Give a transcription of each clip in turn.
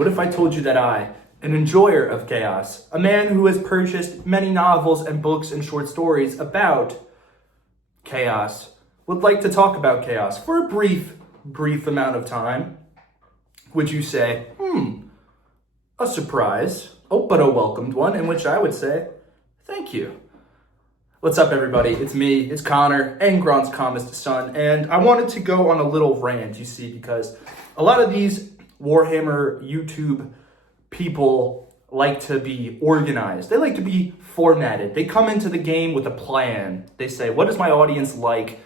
What if I told you that I, an enjoyer of chaos, a man who has purchased many novels and books and short stories about chaos, would like to talk about chaos for a brief amount of time? Would you say, a surprise, but a welcomed one, in which I would say, thank you. What's up, everybody? It's me, it's Connor, and Grant's calmest son, and I wanted to go on a little rant, you see, because a lot of these Warhammer YouTube people like to be organized. They like to be formatted. They come into the game with a plan. They say, what is my audience like?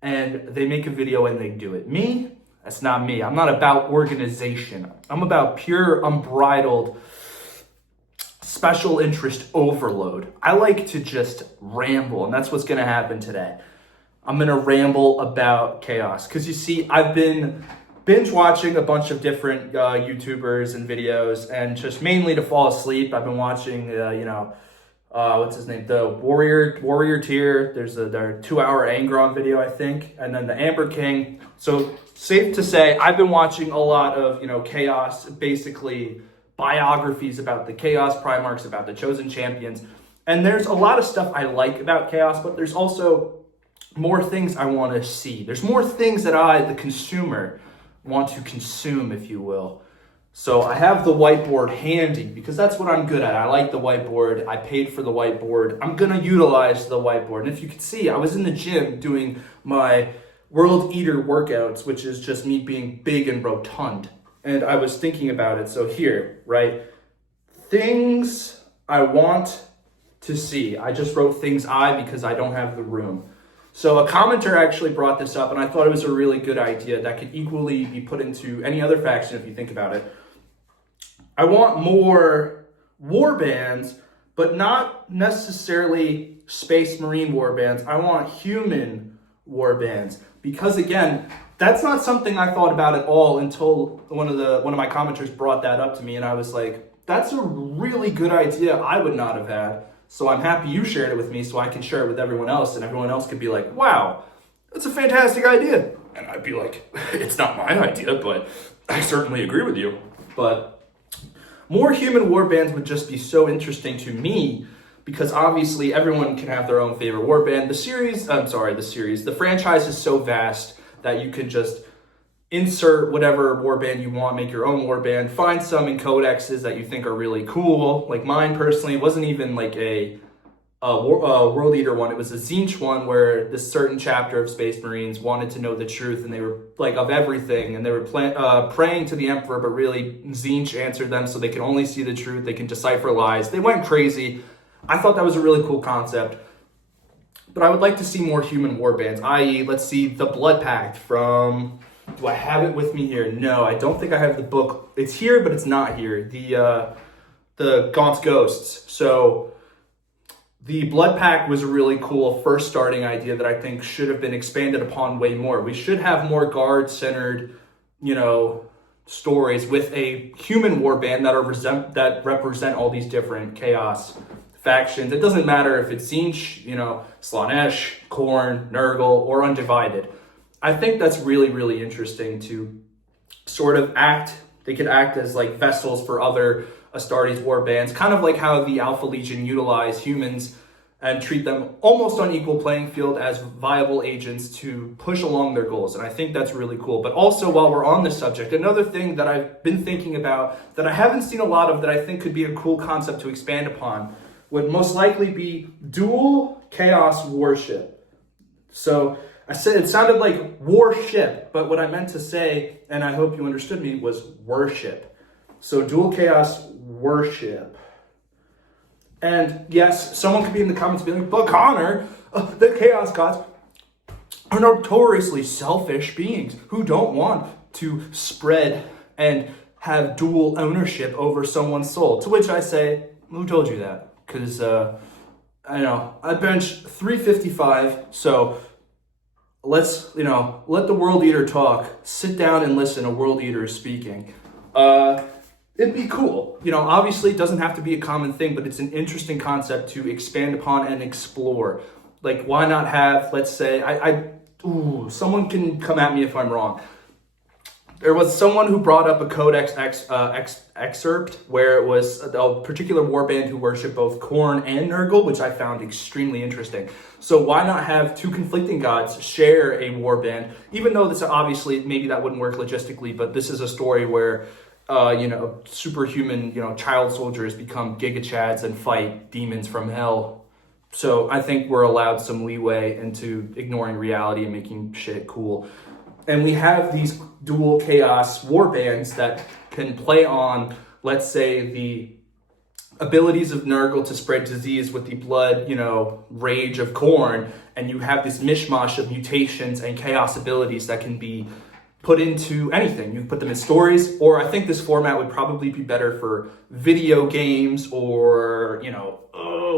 And they make a video and they do it. Me? That's not me. I'm not about organization. I'm about pure, unbridled, special interest overload. I like to just ramble, and that's what's going to happen today. I'm going to ramble about chaos because, you see, I've been binge watching a bunch of different YouTubers and videos, and just mainly to fall asleep. I've been watching, what's his name? The Warrior Tier. There's their 2-hour Angron video, I think, and then the Amber King. So safe to say, I've been watching a lot of, chaos, basically biographies about the Chaos Primarchs, about the Chosen Champions. And there's a lot of stuff I like about chaos, but there's also more things I want to see. There's more things that I, the consumer, want to consume, if you will. So I have the whiteboard handy because that's what I'm good at. I like the whiteboard. I paid for the whiteboard. I'm going to utilize the whiteboard. And if you can see, I was in the gym doing my World Eater workouts, which is just me being big and rotund. And I was thinking about it. So here, right? Things I want to see. I just wrote things because I don't have the room. So a commenter actually brought this up, and I thought it was a really good idea that could equally be put into any other faction if you think about it. I want more warbands, but not necessarily Space Marine warbands. I want human warbands. Because again, that's not something I thought about at all until one of my commenters brought that up to me, and I was like, that's a really good idea I would not have had. So I'm happy you shared it with me so I can share it with everyone else, and everyone else could be like, wow, that's a fantastic idea. And I'd be like, it's not my idea, but I certainly agree with you. But more human warbands would just be so interesting to me because obviously everyone can have their own favorite warband. The franchise is so vast that you can just insert whatever warband you want, make your own warband, find some in codexes that you think are really cool. Like mine personally wasn't even like a World Eater one. It was a Tzeentch one where this certain chapter of Space Marines wanted to know the truth, and they were like of everything, and they were praying to the Emperor, but really Tzeentch answered them so they can only see the truth. They can decipher lies. They went crazy. I thought that was a really cool concept. But I would like to see more human warbands, i.e., let's see the Blood Pact from... Do I have it with me here? No, I don't think I have the book. It's here, but it's not here. The Gaunt's Ghosts. So the Blood Pact was a really cool first starting idea that I think should have been expanded upon way more. We should have more guard-centered, stories with a human warband that represent all these different chaos factions. It doesn't matter if it's Tzeentch, Slaanesh, Khorne, Nurgle, or Undivided. I think that's really, really interesting to sort of act. They could act as like vessels for other Astartes warbands, kind of like how the Alpha Legion utilize humans and treat them almost on equal playing field as viable agents to push along their goals. And I think that's really cool. But also, while we're on this subject, another thing that I've been thinking about that I haven't seen a lot of that I think could be a cool concept to expand upon would most likely be dual chaos warship. So I said it sounded like warship, but what I meant to say, and I hope you understood me, was worship. So dual chaos worship. And yes, someone could be in the comments being like, but Connor, the chaos gods are notoriously selfish beings who don't want to spread and have dual ownership over someone's soul. To which I say, who told you that? Because, I bench 355, so let's, let the World Eater talk. Sit down and listen. A World Eater is speaking. It'd be cool. Obviously it doesn't have to be a common thing, but it's an interesting concept to expand upon and explore. Like, why not have, let's say, someone can come at me if I'm wrong. There was someone who brought up a codex excerpt where it was a particular warband who worshiped both Khorne and Nurgle, which I found extremely interesting. So why not have two conflicting gods share a warband? Even though this obviously maybe that wouldn't work logistically, but this is a story where superhuman child soldiers become Giga Chads and fight demons from hell. So I think we're allowed some leeway into ignoring reality and making shit cool. And we have these dual chaos warbands that can play on, let's say, the abilities of Nurgle to spread disease with the blood, rage of Khorne. And you have this mishmash of mutations and chaos abilities that can be put into anything. You can put them in stories, or I think this format would probably be better for video games or,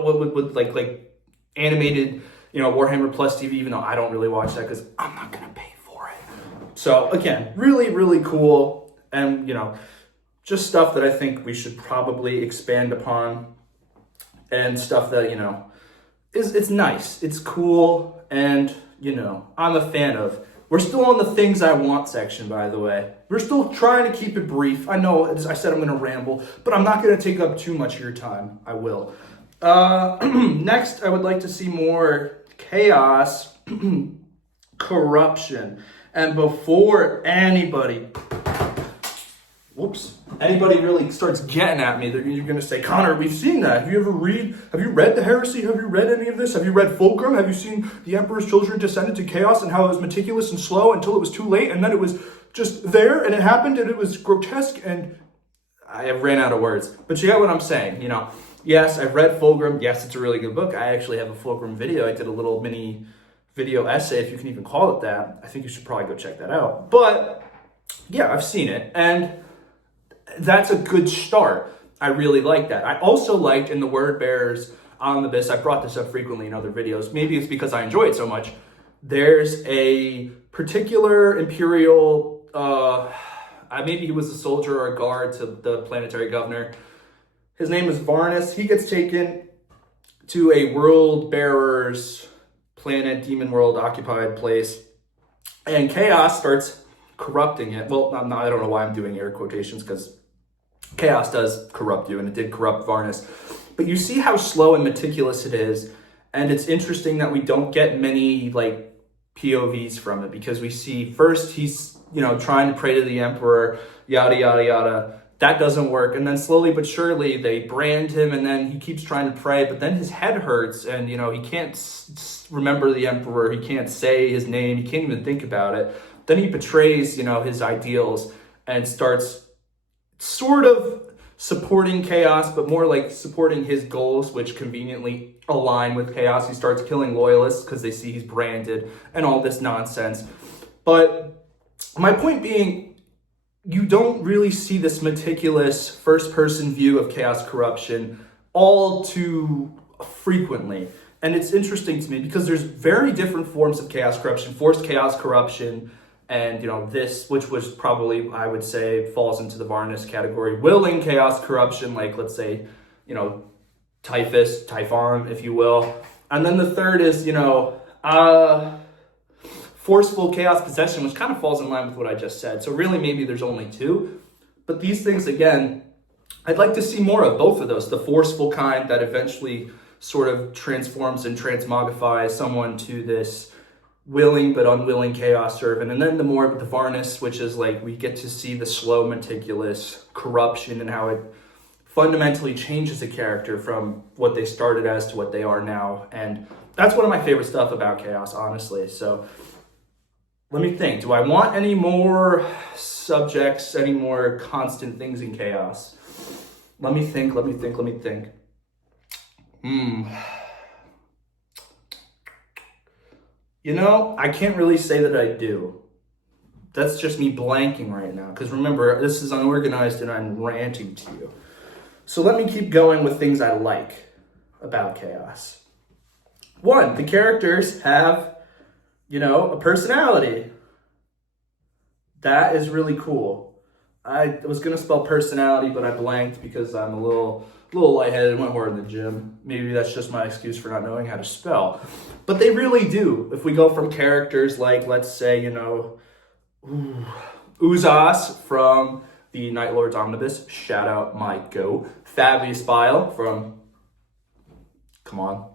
what would like animated, Warhammer Plus TV, even though I don't really watch that because I'm not going to pay. So again, really, really cool, and just stuff that I think we should probably expand upon, and stuff that it's nice, it's cool, and I'm a fan of. We're still on the things I want section, by the way. We're still trying to keep it brief. I know I said I'm going to ramble, but I'm not going to take up too much of your time. I will. Next, I would like to see more chaos, corruption. And before anybody really starts getting at me, you're going to say, Connor, we've seen that. Have you read The Heresy? Have you read any of this? Have you read Fulcrum? Have you seen the Emperor's Children descended to chaos and how it was meticulous and slow until it was too late? And then it was just there and it happened and it was grotesque, and I ran out of words. But you get what I'm saying, Yes, I've read Fulcrum. Yes, it's a really good book. I actually have a Fulcrum video. I did a little mini video essay, if you can even call it that. I think you should probably go check that out. But yeah, I've seen it, and that's a good start. I really like that. I also liked in the Word Bearers Omnibus, I brought this up frequently in other videos, maybe it's because I enjoy it so much, there's a particular Imperial, maybe he was a soldier or a guard to the planetary governor. His name is Varnus. He gets taken to a World Bearers planet, demon world, occupied place, and chaos starts corrupting it. Well, I don't know why I'm doing air quotations, because chaos does corrupt you, and it did corrupt Varnus. But you see how slow and meticulous it is, and it's interesting that we don't get many POVs from it, because we see first he's trying to pray to the Emperor, yada yada yada. That doesn't work. And then slowly but surely they brand him, and then he keeps trying to pray, but then his head hurts, and he can't remember the Emperor. He can't say his name. He can't even think about it. Then he betrays, his ideals and starts sort of supporting chaos, but more like supporting his goals, which conveniently align with chaos. He starts killing loyalists because they see he's branded and all this nonsense. But my point being, you don't really see this meticulous first-person view of chaos corruption all too frequently. And it's interesting to me because there's very different forms of chaos corruption, forced chaos corruption, and this, which was probably, I would say, falls into the Varnus category, willing chaos corruption, like let's say, Typhon, if you will. And then the third is, forceful chaos possession, which kind of falls in line with what I just said. So really, maybe there's only two. But these things, again, I'd like to see more of both of those. The forceful kind that eventually sort of transforms and transmogrifies someone to this willing but unwilling chaos servant. And then the more of the Varnus, which is we get to see the slow, meticulous corruption and how it fundamentally changes a character from what they started as to what they are now. And that's one of my favorite stuff about chaos, honestly. So let me think. Do I want any more subjects, any more constant things in chaos? Let me think. I can't really say that I do. That's just me blanking right now. Because remember, this is unorganized and I'm ranting to you. So let me keep going with things I like about chaos. One, the characters have, a personality. That is really cool. I was going to spell personality, but I blanked because I'm a little lightheaded and went hard in the gym. Maybe that's just my excuse for not knowing how to spell. But they really do. If we go from characters like, let's say, Uzas from the Night Lords Omnibus. Shout out my goat. Fabius Bile from, come on,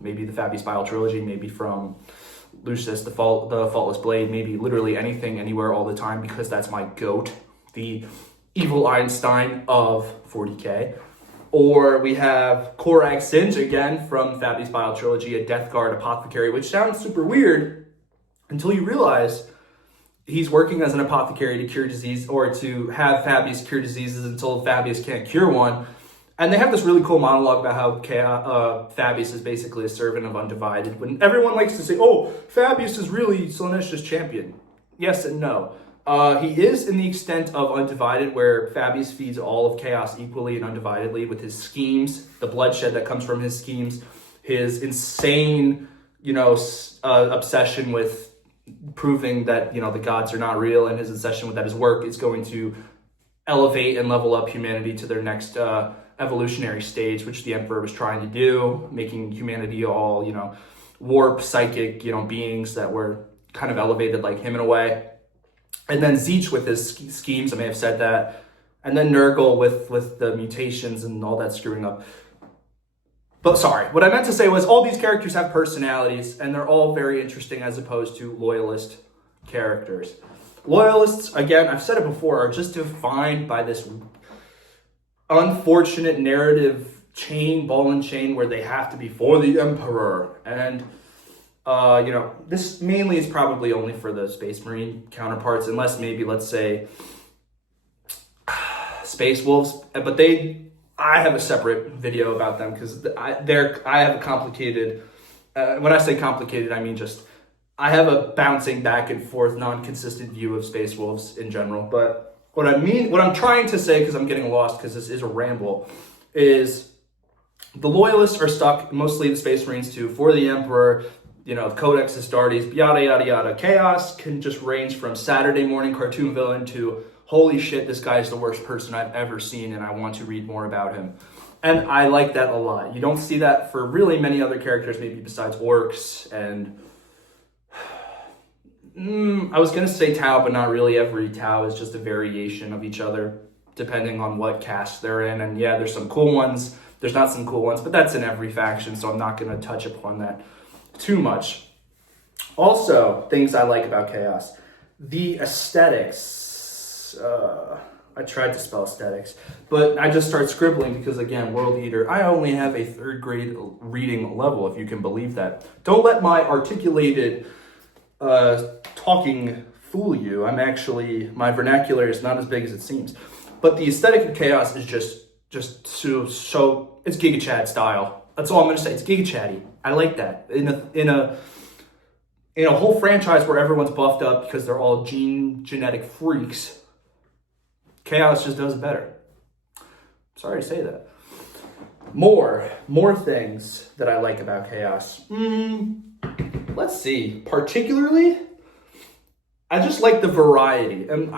maybe the Fabius Bile trilogy, maybe from Lucius, the Faultless Blade, maybe literally anything, anywhere, all the time, because that's my goat. The evil Einstein of 40k. Or we have Korak Singe, again, from Fabius Bile trilogy, a Death Guard apothecary, which sounds super weird until you realize he's working as an apothecary to cure disease, or to have Fabius cure diseases until Fabius can't cure one. And they have this really cool monologue about how Fabius is basically a servant of Undivided. When everyone likes to say, oh, Fabius is really Slaanesh's champion. Yes and no. He is in the extent of Undivided, where Fabius feeds all of chaos equally and undividedly with his schemes, the bloodshed that comes from his schemes, his insane, obsession with proving that, the gods are not real, and his obsession with that his work is going to elevate and level up humanity to their next evolutionary stage, which the Emperor was trying to do, making humanity all, warp psychic, beings that were kind of elevated like him in a way. And then Zeech with his schemes, I may have said that. And then Nurgle with the mutations and all that screwing up. But sorry, what I meant to say was all these characters have personalities, and they're all very interesting as opposed to loyalist characters. Loyalists, again, I've said it before, are just defined by this unfortunate narrative ball and chain, where they have to be for the Emperor. And, this mainly is probably only for the Space Marine counterparts, unless maybe, let's say, Space Wolves. But I have a separate video about them, because I have a complicated, when I say complicated, I mean just, I have a bouncing back and forth, non-consistent view of Space Wolves in general. But what I'm trying to say, because I'm getting lost, because this is a ramble, is the Loyalists are stuck, mostly the Space Marines too, for the Emperor, Codex Astartes, yada, yada, yada. Chaos can just range from Saturday morning cartoon villain to, holy shit, this guy is the worst person I've ever seen, and I want to read more about him. And I like that a lot. You don't see that for really many other characters, maybe besides orcs, and I was going to say Tau, but not really. Every Tau is just a variation of each other, depending on what caste they're in. And yeah, there's some cool ones. There's not some cool ones, but that's in every faction, so I'm not going to touch upon that too much. Also, things I like about Chaos. The aesthetics. I tried to spell aesthetics, but I just start scribbling because, again, World Eater, I only have a 3rd grade reading level, if you can believe that. Don't let my articulated talking fool you. My vernacular is not as big as it seems. But the aesthetic of Chaos is just so it's Giga Chad style. That's all I'm going to say. It's Giga Chatty. I like that. In a whole franchise where everyone's buffed up because they're all genetic freaks, Chaos just does it better. Sorry to say that. More things that I like about Chaos. Let's see. Particularly, I just like the variety. And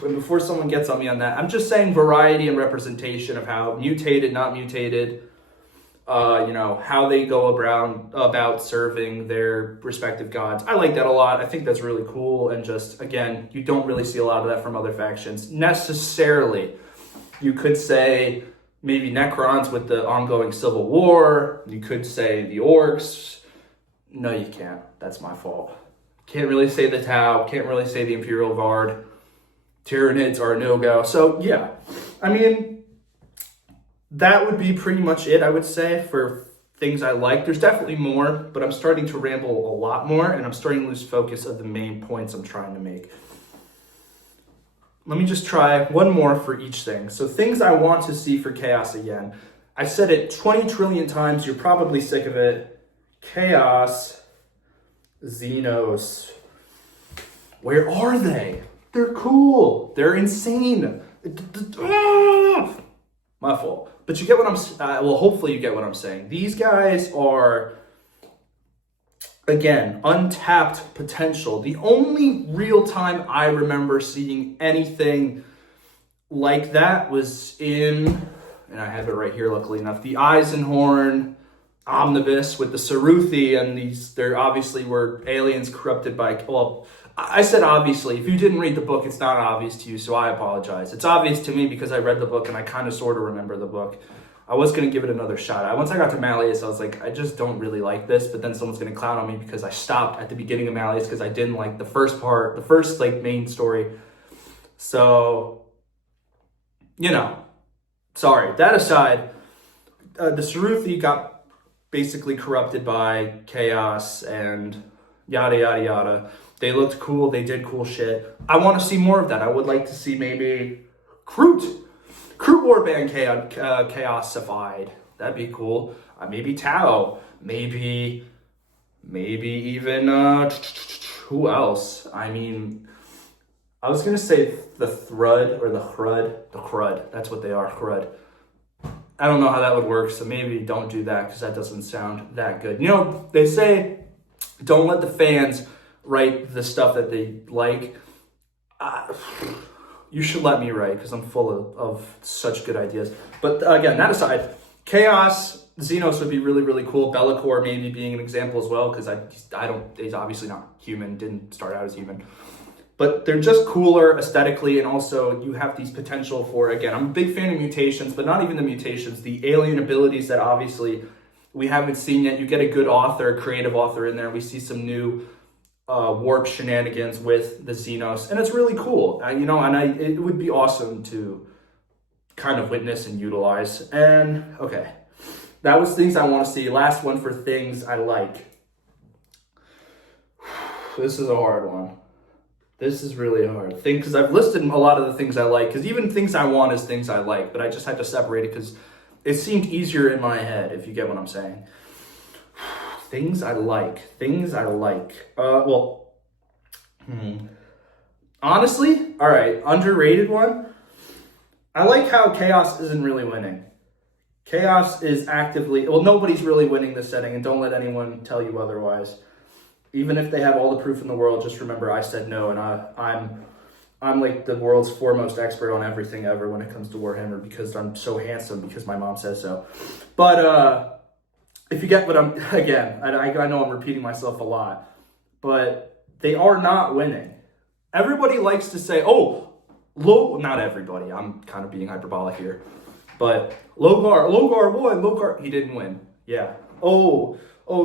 before someone gets on me on that, I'm just saying variety and representation of how mutated, not mutated, how they go about serving their respective gods. I like that a lot. I think that's really cool. And just, again, you don't really see a lot of that from other factions necessarily. You could say maybe Necrons with the ongoing Civil War. You could say the Orcs. No, you can't. That's my fault. Can't really say the Tau. Can't really say the Imperial Guard. Tyranids are a no-go. So, yeah. I mean, that would be pretty much it, I would say, for things I like. There's definitely more, but I'm starting to ramble a lot more, and I'm starting to lose focus of the main points I'm trying to make. Let me just try one more for each thing. So things I want to see for Chaos again. I've said it 20 trillion times. You're probably sick of it. Chaos Xenos. Where are they? They're cool. They're insane. My fault. But you get what I'm hopefully you get what I'm saying. These guys are, again, untapped potential. The only real time I remember seeing anything like that was in, and I have it right here, luckily enough, the Eisenhorn Omnibus with the Saruthi, and there obviously were aliens corrupted by, I said obviously. If you didn't read the book, it's not obvious to you, so I apologize. It's obvious to me because I read the book and I kind of sort of remember the book. I was going to give it another shot. Once I got to Malleus, I was like, I just don't really like this, but then someone's going to clown on me because I stopped at the beginning of Malleus because I didn't like the first part, the first like main story. So, sorry. That aside, the Saruthi got basically corrupted by chaos and yada, yada, yada. They looked cool. They did cool shit. I want to see more of that. I would like to see maybe Kroot Warband chaosified. That'd be cool. Maybe Tau. Maybe even, who else? I mean, I was going to say the Thrud or the Crud. That's what they are, Crud. I don't know how that would work, so maybe don't do that because that doesn't sound that good. They say don't let the fans write the stuff that they like. You should let me write because I'm full of such good ideas. But again, that aside, Chaos, Xenos would be really, really cool. Be'lakor maybe being an example as well because he's obviously not human, didn't start out as human. But they're just cooler aesthetically, and also you have these potential for, again, I'm a big fan of mutations, but not even the mutations, the alien abilities that obviously we haven't seen yet. You get a good author, creative author in there. We see some new warp shenanigans with the Xenos, and it's really cool. It would be awesome to kind of witness and utilize. And okay, that was things I want to see. Last one for things I like. This is a hard one. This is really a hard thing because I've listed a lot of the things I like, because even things I want is things I like, but I just had to separate it because it seemed easier in my head, if you get what I'm saying. Things I like. Honestly, all right, underrated one. I like how Chaos isn't really winning. Chaos is actively, nobody's really winning this setting, and don't let anyone tell you otherwise. Even if they have all the proof in the world, just remember I said no, and I'm like the world's foremost expert on everything ever when it comes to Warhammer because I'm so handsome because my mom says so. But if you get what I know I'm repeating myself a lot, but they are not winning. Everybody likes to say, not everybody, I'm kind of being hyperbolic here, but Logar won, he didn't win. Yeah.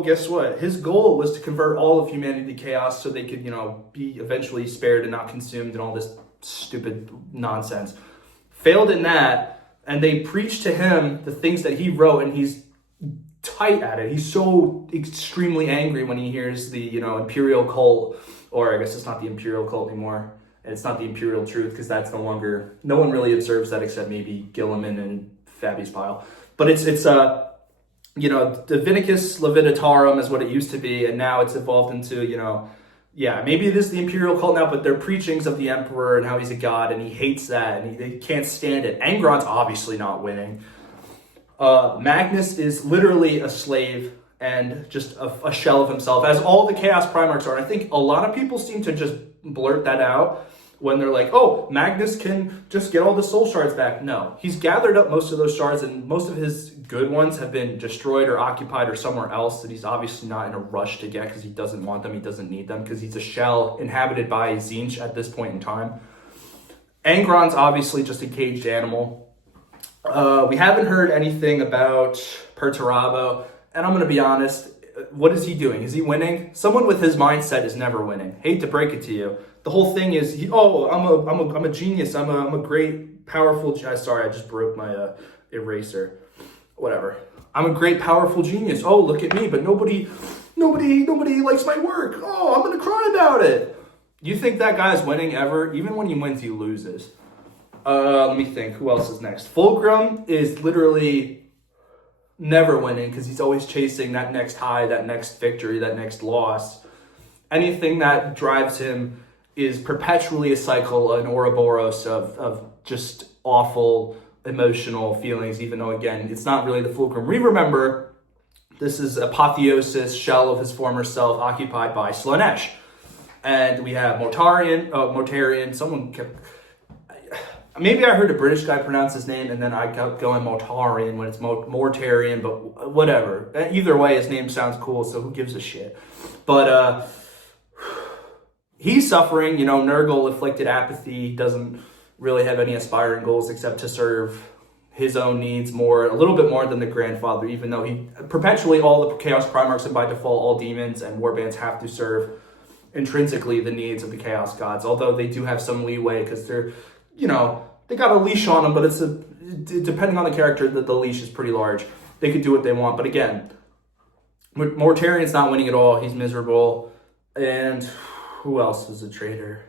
Guess what? His goal was to convert all of humanity to chaos so they could, be eventually spared and not consumed and all this stupid nonsense. Failed in that, and they preached to him the things that he wrote, and he's tight at it. He's so extremely angry when he hears the, Imperial cult, or I guess it's not the Imperial cult anymore. It's not the Imperial truth because that's no one really observes that except maybe Gilliman and Fabi's pile. But it's Divinicus Levitatorum is what it used to be, and now it's evolved into, maybe it is the Imperial cult now, but they're preachings of the Emperor and how he's a god, and he hates that, and he can't stand it. Angron's obviously not winning. Magnus is literally a slave and just a shell of himself, as all the Chaos Primarchs are. And I think a lot of people seem to just blurt that out when they're like, Magnus can just get all the soul shards back. No, he's gathered up most of those shards, and most of his good ones have been destroyed or occupied or somewhere else that he's obviously not in a rush to get because he doesn't want them, he doesn't need them, because he's a shell inhabited by Tzeentch at this point in time. Angron's obviously just a caged animal. We haven't heard anything about Perturabo, and I'm going to be honest, what is he doing? Is he winning? Someone with his mindset is never winning. Hate to break it to you. The whole thing is, I'm a genius. I'm a great, powerful. Sorry, I just broke my eraser. Whatever. I'm a great, powerful genius. Oh, look at me. But nobody likes my work. Oh, I'm gonna cry about it. You think that guy's winning ever? Even when he wins, he loses. Let me think. Who else is next? Fulcrum is literally never winning because he's always chasing that next high, that next victory, that next loss. Anything that drives him is perpetually a cycle, an Ouroboros of just awful emotional feelings, even though, again, it's not really the Fulcrum. Remember, this is Apotheosis, shell of his former self, occupied by Slaanesh. And we have Mortarion, someone kept... Maybe I heard a British guy pronounce his name, and then I kept going Mortarion when it's Mortarion, but whatever. Either way, his name sounds cool, so who gives a shit? But, he's suffering. You know, Nurgle afflicted apathy, doesn't really have any aspiring goals except to serve his own needs more, a little bit more than the grandfather, even though he perpetually all the Chaos Primarchs and by default all demons and warbands have to serve intrinsically the needs of the Chaos Gods, although they do have some leeway because they're, you know, they got a leash on them, but it's depending on the character, the leash is pretty large. They could do what they want, but again, Mortarian's not winning at all. He's miserable. And who else is a traitor?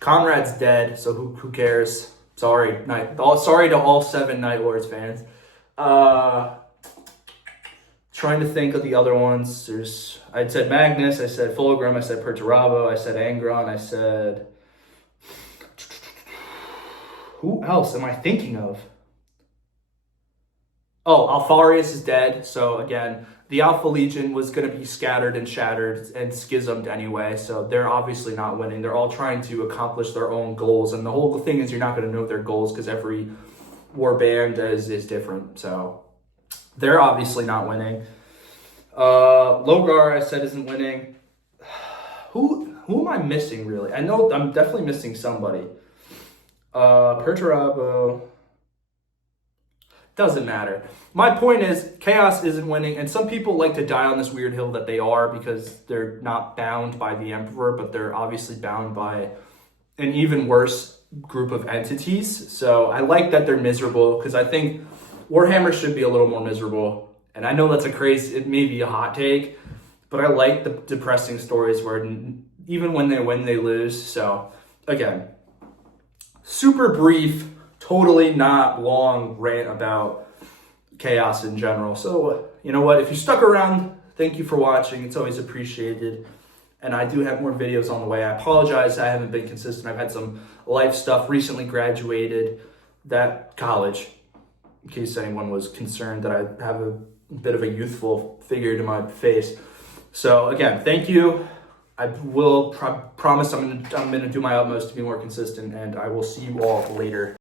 Conrad's dead, so who cares? Sorry, sorry to all 7 Night Lords fans. Trying to think of the other ones. I said Magnus, I said Fulgrim, I said Perturabo, I said Angron, I said... Who else am I thinking of? Oh, Alfarius is dead, so again, the Alpha Legion was going to be scattered and shattered and schismed anyway, so they're obviously not winning. They're all trying to accomplish their own goals, and the whole thing is you're not going to know their goals because every war band is different, so they're obviously not winning. Logar, I said, isn't winning. Who am I missing, really? I know I'm definitely missing somebody. Perturabo... Doesn't matter. My point is, Chaos isn't winning, and some people like to die on this weird hill that they are because they're not bound by the Emperor, but they're obviously bound by an even worse group of entities. So I like that they're miserable because I think Warhammer should be a little more miserable. And I know that's it may be a hot take, but I like the depressing stories where even when they win, they lose. So again, super brief, totally not long rant about Chaos in general. So, you know what? If you stuck around, thank you for watching. It's always appreciated. And I do have more videos on the way. I apologize I haven't been consistent. I've had some life stuff. Recently graduated that college, in case anyone was concerned that I have a bit of a youthful figure to my face. So, again, thank you. I will promise I'm gonna do my utmost to be more consistent, and I will see you all later.